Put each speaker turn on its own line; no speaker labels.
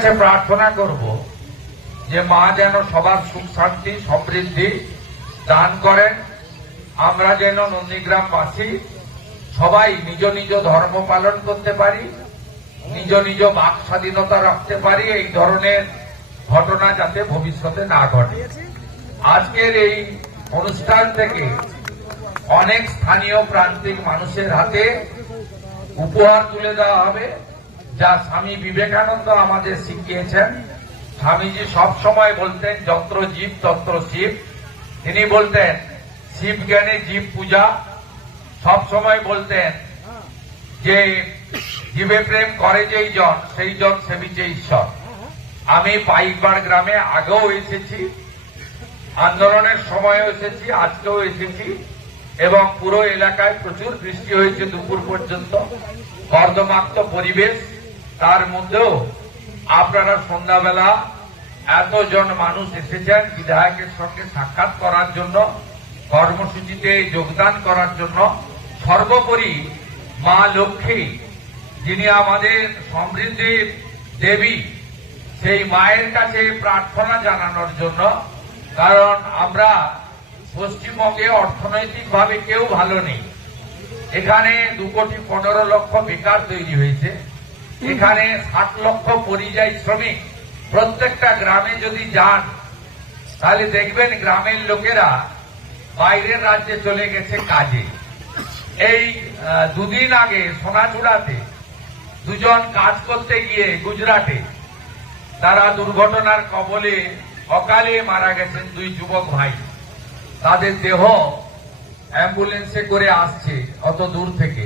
কাছে প্রার্থনা করব যে মা যেন সবার সুখ শান্তি, সমৃদ্ধি দান করেন। আমরা যেন নন্দীগ্রামবাসী সবাই নিজ নিজ ধর্ম পালন করতে পারি, নিজ নিজ বাক স্বাধীনতা রাখতে পারি, এই ধরনের ঘটনা যাতে ভবিষ্যতে না ঘটে। আজকের এই অনুষ্ঠান থেকে অনেক স্থানীয় প্রান্তিক মানুষের হাতে উপহার তুলে দেওয়া হবে। যা স্বামী বিবেকানন্দ আমাদের শিখিয়েছেন। স্বামীজি সব সময় বলতেন যন্ত্র জীব তন্ত্র শিব। তিনি বলতেন, শিব জ্ঞানে জীব পূজা। সব সময় বলতেন যে, জীবে প্রেম করে যেই জন, সেই জন সেবিছে ঈশ্বর। আমি পাইকবাড় গ্রামে আগেও এসেছি, আন্দোলনের সময়ও এসেছি, আজকেও এসেছি এবং পুরো এলাকায় প্রচুর বৃষ্টি হয়েছে দুপুর পর্যন্ত। কর্দমাক্ত পরিবেশ তার মধ্যেও আপনারা সন্ধ্যাবেলা এতজন মানুষ এসেছেন বিধায়কের সঙ্গে সাক্ষাৎ করার জন্য, কর্মসূচিতে যোগদান করার জন্য। সর্বোপরি মা লক্ষ্মী, যিনি আমাদের সমৃদ্ধির দেবী, সেই মায়ের কাছে প্রার্থনা জানানোর জন্য, কারণ আমরা পশ্চিমবঙ্গে অর্থনৈতিকভাবে কেউ ভালো নেই। এখানে দু কোটি পনেরো লক্ষ বেকার তৈরি হয়েছে। এখানে ষাট লক্ষ পরিযায়ী শ্রমিক প্রত্যেকটা গ্রামে যদি যান, তাহলে দেখবেন গ্রামের লোকেরা বাইরের রাজ্যে চলে গেছে কাজে। এই দুদিন আগে সোনাচূড়াতে দুজন কাজ করতে গিয়ে গুজরাটে তারা দুর্ঘটনার কবলে অকালে মারা গেছেন দুই যুবক ভাই। তাদের দেহ অ্যাম্বুলেন্সে করে আসছে অত দূর থেকে।